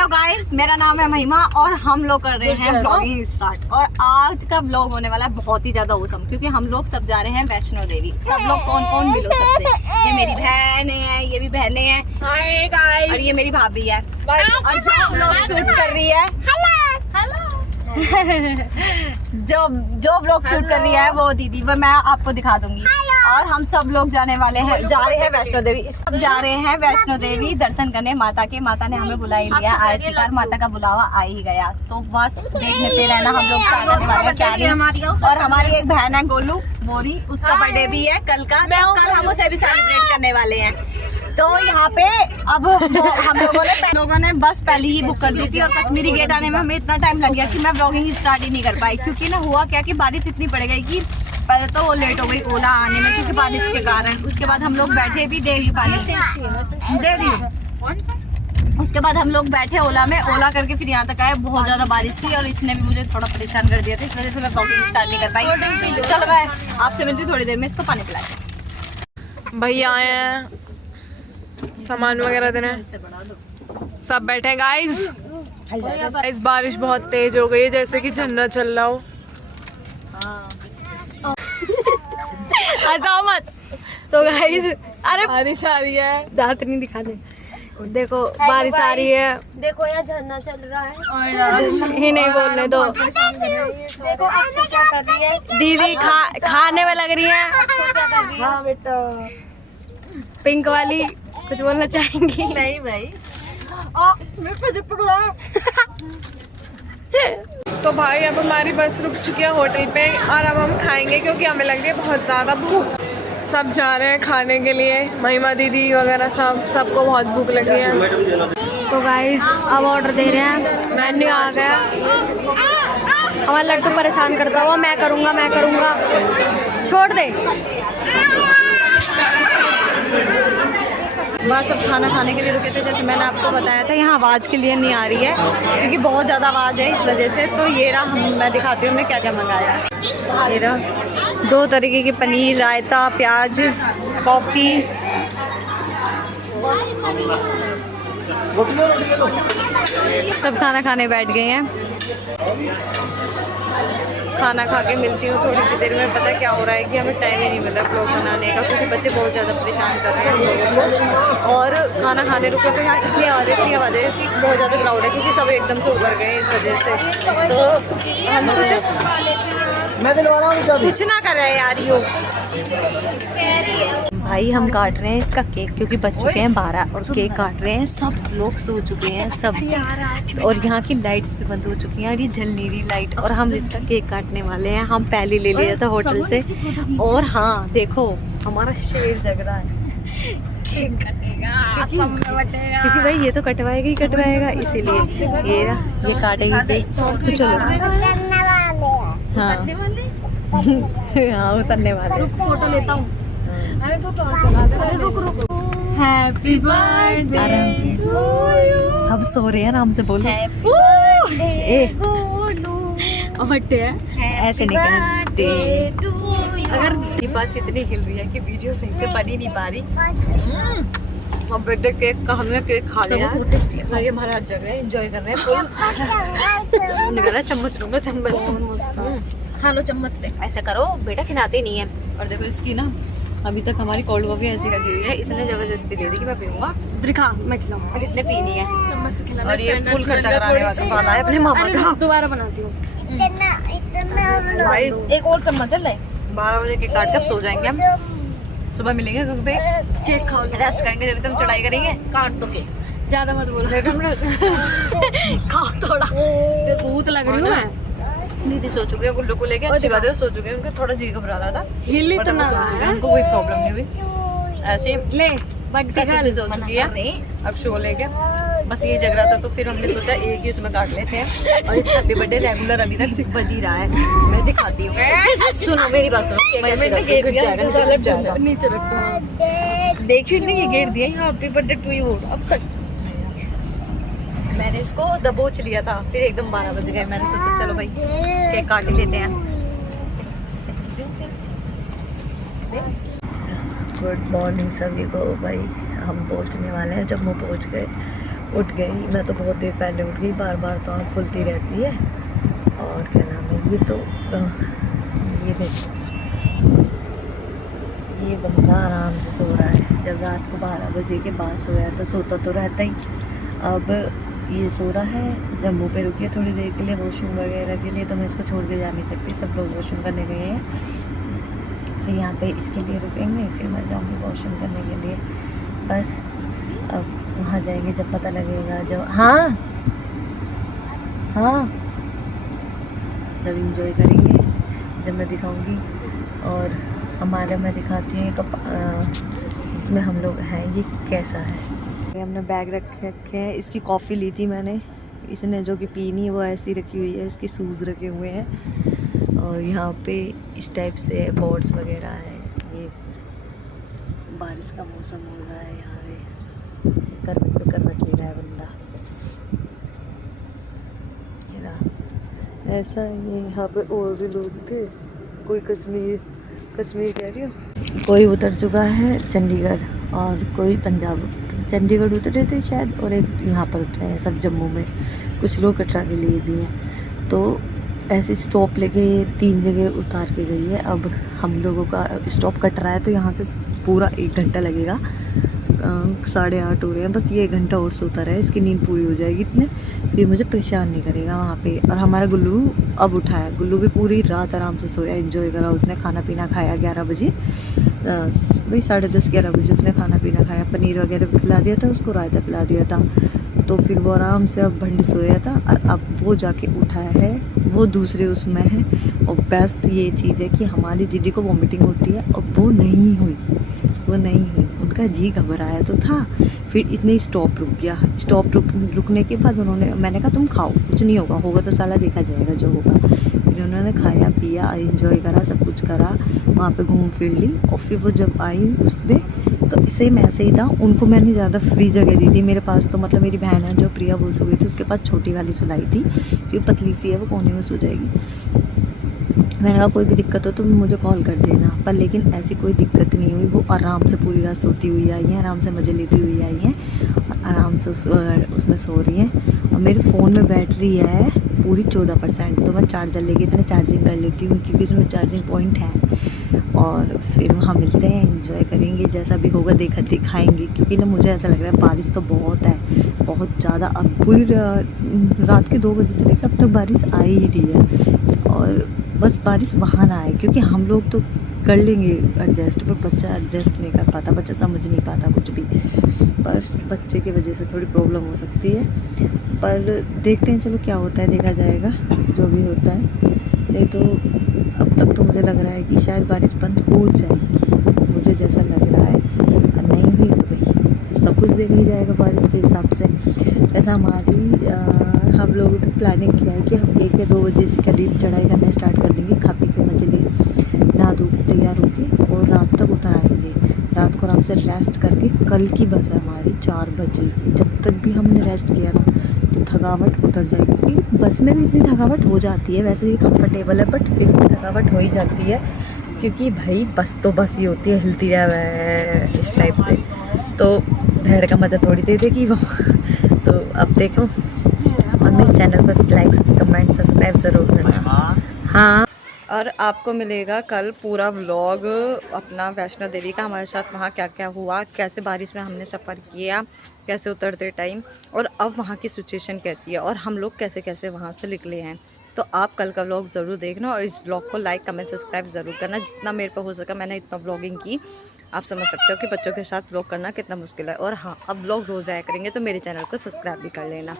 Hello guys, मेरा नाम है महिमा और हम लोग कर रहे हैं ब्लॉगिंग स्टार्ट। और आज का ब्लॉग होने वाला है बहुत ही ज्यादा औसम, क्योंकि हम लोग सब जा रहे हैं वैष्णो देवी। सब लोग कौन कौन मिलो सबसे। ये मेरी बहन है, ये भी बहनें हैं, हाय गाइस, और ये मेरी भाभी है। और जो ब्लॉग शूट कर रही है जो ब्लॉग शूट कर रही है वो दीदी, वो मैं आपको दिखा दूंगी। और हम सब लोग जा रहे हैं वैष्णो देवी। सब जा रहे हैं वैष्णो देवी दर्शन करने माता के। माता ने हमें बुला ही लिया, आखिरकार माता का बुलावा आ ही गया। तो बस देखते रहना हम लोग क्या करने वाले हैं क्या नहीं। और हमारी एक बहन है गोलू बोरी, उसका बर्थडे भी है कल का, तो कल हम उसे भी सेलिब्रेट करने वाले हैं। तो यहाँ पे अब हम लोगों ने बस पहले ही बुक कर दी थी, और कश्मीरी गेट आने में हमें इतना टाइम लग गया कि मैं ब्लॉगिंग स्टार्ट ही नहीं कर पाई। क्योंकि ना हुआ क्या कि बारिश इतनी पड़ गई कि पहले तो वो लेट हो गई ओला आने में, क्योंकि बारिश के कारण। उसके बाद हम लोग बैठे भी देरी पानी दे दी। उसके बाद हम लोग बैठे ओला में, ओला करके फिर यहाँ तक आए। बहुत ज्यादा बारिश थी और इसने भी मुझे थोड़ा परेशान कर दिया था, इस वजह से मैं ब्लॉगिंग स्टार्ट नहीं कर पाई। चलो मैं आपसे मिलती हूँ थोड़ी देर में, इसको पानी पिलाते। भैया आए हैं सामान वगैरह देने, सब बैठे हैं गाइस। इस बारिश बहुत तेज हो गई है, जैसे कि झरना चल रहा हो। अच्छा मत तो गाइस, अरे बारिश आ रही है, दांत नहीं दिखा दे। देखो बारिश आ रही है, देखो यहाँ झरना चल रहा है। ही नहीं बोलने दो। देखो अक्षय क्या कर रही है, दीदी खाने में लग रही है। अक्षय क्या कर रही है। हाँ बेटा, पिंक वाली कुछ बोलना चाहेंगी? नहीं भाई, तो भाई अब हमारी बस रुक चुकी है होटल पे, और अब हम खाएंगे क्योंकि हमें लग रही है बहुत ज़्यादा भूख। सब जा रहे हैं खाने के लिए, महिमा दीदी वगैरह सबको बहुत भूख लगी है। तो गाइस अब ऑर्डर दे रहे हैं, मेन्यू आ गया। हमारा लड्डू परेशान करता हुआ मैं करूँगा छोड़ दे। बस अब खाना खाने के लिए रुके थे। जैसे मैंने आपको बताया था, यहाँ आवाज़ के लिए नहीं आ रही है क्योंकि बहुत ज़्यादा आवाज़ है, इस वजह से। तो ये रहा, मैं दिखाती हूँ हमने क्या क्या मंगाया है। ये रहा 2 तरीके की पनीर, रायता, प्याज, कॉफ़ी। सब खाना खाने बैठ गए हैं। खाना खा के मिलती हूँ थोड़ी सी देर में। पता क्या हो रहा है कि हमें टाइम ही नहीं मिल रहा ब्लॉग बनाने का, क्योंकि बच्चे बहुत ज़्यादा परेशान कर रहे हैं हम लोगों को। और खाना खाने रुके तो यहाँ इतनी आवाज़ें कि बहुत ज़्यादा क्राउड है, क्योंकि सब एकदम से उभर गए इस वजह से। तो हम कुछ ना कर रहे हैं यार। यो भाई हम काट रहे हैं इसका केक, क्योंकि बज चुके हैं 12 और केक काट रहे हैं। सब लोग सो चुके हैं सब, और यहाँ की लाइट्स भी बंद हो चुकी हैं, और ये जल नहीं रही लाइट। और हम इसका केक काटने वाले हैं। हम पहले ले लिया था होटल से। और हाँ देखो, हमारा शेर जग रहा है, केक कटेगा, क्योंकि भाई ये तो कटवाएगा इसीलिए ये काटेगी। तो चलो हाँ हाँ उतरने वाले। फोटो लेता हूँ। अरे तो चला दे, रुक। Happy birthday to you. सब सो रहे हैं, आराम से बोलो। ऐसे नहीं कहते। अगर बस इतनी हिल रही है कि वीडियो सही से बन ही नहीं पा रही। और बर्थडे केक का हमने केक खा लिया है। ये हमारा जग रहे हैं, एंजॉय कर रहे हैं फुल। निकला चम्मच लूंगा, चम्मच खा लो चम्मच से। ऐसा करो बेटा, खिलाते नहीं है। और देखो इसकी ना अभी तक हमारी कोल्ड कॉफी ऐसी लगी हुई है। इसने जबरदस्ती ले दी कि मैं पीऊंगा। दिखा मैं खिलाऊं, और इसने पीनी है चम्मच से खिलाना। और ये फुल खर्चा कराने वाला है अपने मामा का। दोबारा बनाती हूँ। भाई एक और चम्मच है। 12 बजे केक काट के अब सो जाएंगे हम। सुबह मिलेंगे क्योंकि भाई केक खाओ, रेस्ट करेंगे जब तुम चढ़ाई करेंगे। काट दो केक, ज्यादा मत बोलो। खाओ थोड़ा, भूत लग रही हूँ मैं। दीदी सो चुके हैं, गुल्लू को लेके। अच्छी बात है, सो चुके हैं। उनका थोड़ा जी घबरा रहा था, हिल इतना सो चुके हैं, उनको कोई प्रॉब्लम नहीं हुई। ऐसे ले बर्थडे कैसे भी सो चुकी है अक्षु को लेके। बस ये जग रहा था, तो फिर हमने सोचा एक ही उसमें काट लेते हैं। और इसका हैप्पी बर्थडे रेगुलर अभी तक बज ही रहा है। मैं दिखाती हूँ, सुनो मेरी बात सुनो। नीचे रखता। देखिए नहीं, ये गेट दिया यहाँ हैप्पी बर्थडे टू यू। अब तक मैंने इसको दबोच लिया था, फिर एकदम 12 बज गए। मैंने सोचा चलो भाई केक काट ही लेते हैं। गुड मॉर्निंग सभी को। भाई हम पहुंचने वाले हैं, जम्मू पहुंच गए। उठ गई। मैं तो बहुत देर पहले उठ गई, बार बार तो आँख खुलती रहती है। और क्या नाम है, ये तो ये देखो, ये बंदा आराम से सो रहा है। जब रात को 12 बजे के बाद सोया तो सोता तो रहता ही, अब ये सो रहा है। जम्मू पे रुकी है थोड़ी देर के लिए वॉशरूम वगैरह के लिए, तो मैं इसको छोड़ के जा नहीं सकती, सब लोग वॉशरूम करने गए हैं। फिर यहाँ पे इसके लिए रुकेंगे, फिर मैं जाऊँगी वॉशरूम करने के लिए। बस अब वहाँ जाएंगे जब पता लगेगा, जब हाँ जब इंजॉय करेंगे, जब मैं दिखाऊंगी। और हमारे मैं दिखाती हूँ जिसमें हम लोग हैं ये कैसा है। हमने बैग रखे हैं, इसकी कॉफ़ी ली थी मैंने, इसने जो कि पीनी वो ऐसी रखी हुई है, इसके शूज़ रखे हुए हैं। और यहाँ पे इस टाइप से बोर्ड्स वगैरह है। ये बारिश का मौसम हो रहा है, यहाँ पे करवट पे करवट ले रहा है बंदा। ऐसा ये यहाँ पे और भी लोग थे, कोई कश्मीर कह रही हूँ, कोई उतर चुका है चंडीगढ़ और कोई पंजाब। चंडीगढ़ उतरे थे शायद, और एक यहाँ पर उतरे हैं सब जम्मू में। कुछ लोग कटरा के लिए भी हैं। तो ऐसे स्टॉप लेके 3 जगह उतार के गई है। अब हम लोगों का स्टॉप कटरा है, तो यहाँ से पूरा 1 घंटा लगेगा। 8:30 हो रहे हैं, बस ये 1 घंटा और सोता रहे, इसकी नींद पूरी हो जाएगी इतने, फिर मुझे परेशान नहीं करेगा वहाँ पे। और हमारा गुल्लू अब उठा है, गुल्लू भी पूरी रात आराम से सोया, एंजॉय करा उसने। खाना पीना खाया 11 बजे, वही 10:30-11 बजे उसने खाना पीना खाया। पनीर वगैरह खिला दिया था उसको, रायता पिला दिया था, तो फिर वो आराम से अब भंड सोया था। और अब वो जाके उठा है, वो दूसरे उसमें है। और बेस्ट ये चीज़ है कि हमारी दीदी को वॉमिटिंग होती है, और वो नहीं हुई। उनका जी घबराया तो था, फिर इतने स्टॉप रुक गया। रुकने के बाद मैंने कहा तुम खाओ, कुछ नहीं होगा तो साला देखा जाएगा जो होगा। फिर उन्होंने खाया पिया, एंजॉय करा, सब कुछ करा, वहाँ पे घूम फिर ली। और फिर वो जब आई उस पर, तो सेम ऐसे ही था। उनको मैंने ज़्यादा फ्री जगह दी थी। मेरे पास तो मतलब मेरी बहन है जो प्रिया, वो सो गई थी, उसके पास छोटी वाली सुलाई थी, क्योंकि पतली सी है, वो कोने में सो जाएगी। मैंने कहा कोई भी दिक्कत हो तो मुझे कॉल कर देना, पर लेकिन ऐसी कोई दिक्कत नहीं हुई। वो आराम से पूरी रात सोती हुई आई हैं, आराम से मज़े लेती हुई आई हैं, और आराम से उसमें सो रही हैं। और मेरे फ़ोन में बैटरी है पूरी 14%, तो मैं चार्जर लेके इतने चार्जिंग कर लेती हूँ, क्योंकि इसमें चार्जिंग पॉइंट है। और फिर वहाँ मिलते हैं, एंजॉय करेंगे, जैसा भी होगा दिखाएंगे। क्योंकि ना मुझे ऐसा लग रहा है बारिश तो बहुत है, बहुत ज़्यादा। अब पूरी रात के 2 बजे से लेकर अब तक बारिश आ ही रही है। और बस बारिश वहाँ ना आए, क्योंकि हम लोग तो कर लेंगे एडजस्ट, पर बच्चा एडजस्ट नहीं कर पाता, बच्चा समझ नहीं पाता कुछ भी। पर बच्चे की वजह से थोड़ी प्रॉब्लम हो सकती है, पर देखते हैं, चलो क्या होता है देखा जाएगा, जो भी होता है। नहीं तो अब तक तो मुझे लग रहा है कि शायद बारिश बंद हो जाएगी, मुझे जैसा लग रहा है। और नहीं हुई तो भाई सब कुछ देखा ही जाएगा बारिश के हिसाब से। ऐसा हम लोगों ने प्लानिंग किया है कि हम 1 या 2 बजे से करीब चढ़ाई करना स्टार्ट कर देंगे, खा पी के मजे ले, नहा धो के तैयार होके, और रात तक उतर आएंगे। रात को आराम से रेस्ट करके, कल की बस है हमारी 4 बजे की। जब तक भी हमने रेस्ट किया ना तो थकावट उतर जाएगी, क्योंकि बस में भी इतनी थकावट हो जाती है। वैसे ये कंफर्टेबल है, बट फिर भी थकावट हो ही जाती है, क्योंकि भाई बस तो बस ही होती है, हिलती रहे इस टाइप से। तो भेड़ का मज़ा थोड़ी दे देगी वो। तो अब देखो, और मेरे चैनल पर लाइक कमेंट सब्सक्राइब ज़रूर करना। हाँ, और आपको मिलेगा कल पूरा व्लॉग अपना वैष्णो देवी का, हमारे साथ वहाँ क्या क्या हुआ, कैसे बारिश में हमने सफ़र किया, कैसे उतरते टाइम, और अब वहाँ की सिचुएशन कैसी है, और हम लोग कैसे कैसे वहाँ से निकले हैं। तो आप कल का व्लॉग ज़रूर देखना, और इस व्लॉग को लाइक कमेंट सब्सक्राइब ज़रूर करना। जितना मेरे पर हो सका मैंने इतना व्लॉगिंग की। आप समझ सकते हो कि बच्चों के साथ व्लॉग करना कितना मुश्किल है। और हाँ, अब व्लॉग रोज़ आया करेंगे, तो मेरे चैनल को सब्सक्राइब भी कर लेना।